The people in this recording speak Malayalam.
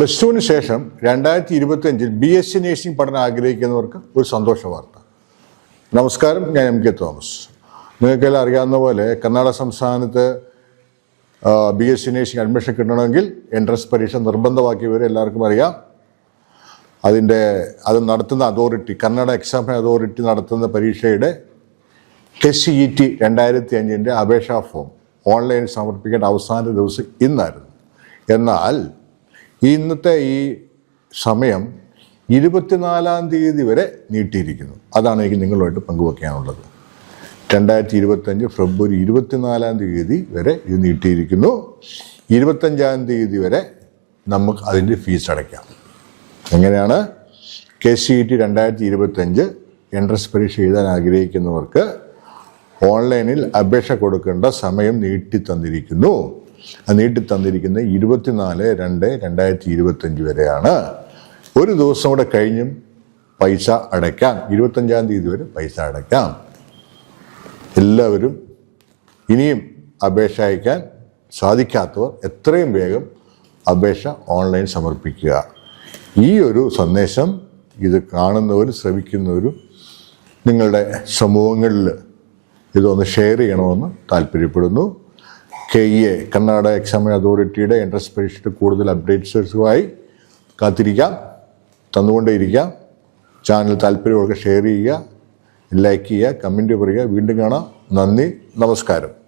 പ്ലസ് ടുവിന് ശേഷം രണ്ടായിരത്തി ഇരുപത്തി അഞ്ചിൽ ബി എസ് സി നേഴ്സിംഗ് പഠനം ആഗ്രഹിക്കുന്നവർക്ക് ഒരു സന്തോഷ വാർത്ത. നമസ്കാരം ഞാൻ എം കെ തോമസ്. നിങ്ങൾക്കെല്ലാം അറിയാവുന്ന പോലെ കർണാടക സംസ്ഥാനത്ത് B S C nursing admission കിട്ടണമെങ്കിൽ എൻട്രൻസ് പരീക്ഷ നിർബന്ധമാക്കിയവരെ എല്ലാവർക്കും അറിയാം. അതിന്റെ അത് നടത്തുന്ന അതോറിറ്റി കർണാടക എക്സാമിൻ അതോറിറ്റി നടത്തുന്ന പരീക്ഷയുടെ എസ് ഇ ടി രണ്ടായിരത്തി അഞ്ചിന്റെ അപേക്ഷാ ഫോം ഓൺലൈനിൽ സമർപ്പിക്കേണ്ട അവസാന ദിവസം ഇന്നായിരുന്നു. എന്നാൽ ഇന്നത്തെ ഈ സമയം ഇരുപത്തിനാലാം തീയതി വരെ നീട്ടിയിരിക്കുന്നു. അതാണ് എനിക്ക് നിങ്ങളുമായിട്ട് പങ്കുവെക്കാനുള്ളത്. രണ്ടായിരത്തി ഇരുപത്തഞ്ച് ഫെബ്രുവരി ഇരുപത്തിനാലാം തീയതി വരെ ഇത് നീട്ടിയിരിക്കുന്നു. ഇരുപത്തഞ്ചാം തീയതി വരെ നമുക്ക് അതിന്റെ ഫീസ് അടയ്ക്കാം. എങ്ങനെയാണ്? കെ സി ഇ ടി രണ്ടായിരത്തി ഇരുപത്തഞ്ച് എൻട്രൻസ് പരീക്ഷ എഴുതാൻ ആഗ്രഹിക്കുന്നവർക്ക് ഓൺലൈനിൽ അപേക്ഷ കൊടുക്കേണ്ട സമയം നീട്ടി തന്നിരിക്കുന്നു ആ നീട്ടി തന്നിരിക്കുന്നത് ഇരുപത്തിനാല് രണ്ട് രണ്ടായിരത്തി ഇരുപത്തഞ്ച് വരെയാണ്. ഒരു ദിവസം കൂടെ കഴിഞ്ഞും പൈസ അടയ്ക്കാം. ഇരുപത്തഞ്ചാം തീയതി വരെ പൈസ അടയ്ക്കാം. എല്ലാവരും ഇനിയും അപേക്ഷ അയക്കാൻ സാധിക്കാത്തവർ എത്രയും വേഗം അപേക്ഷ ഓൺലൈൻ സമർപ്പിക്കുക. ഈ ഒരു സന്ദേശം ഇത് കാണുന്നവരും ശ്രമിക്കുന്നവരും നിങ്ങളുടെ സമൂഹങ്ങളിൽ ഇതൊന്ന് ഷെയർ ചെയ്യണമെന്ന് താല്പര്യപ്പെടുന്നു. K E A Karnataka examination അതോറിറ്റിയുടെ എൻട്രൻസ് പരീക്ഷയുടെ കൂടുതൽ അപ്ഡേറ്റ്സുമായി കാത്തിരിക്കാം. തന്നുകൊണ്ടേയിരിക്കാം. ചാനൽ താല്പര്യമൊക്കെ ഷെയർ ചെയ്യുക ലൈക്ക് ചെയ്യുക കമന്റ് പറയുക. വീണ്ടും കാണാം. നന്ദി നമസ്കാരം.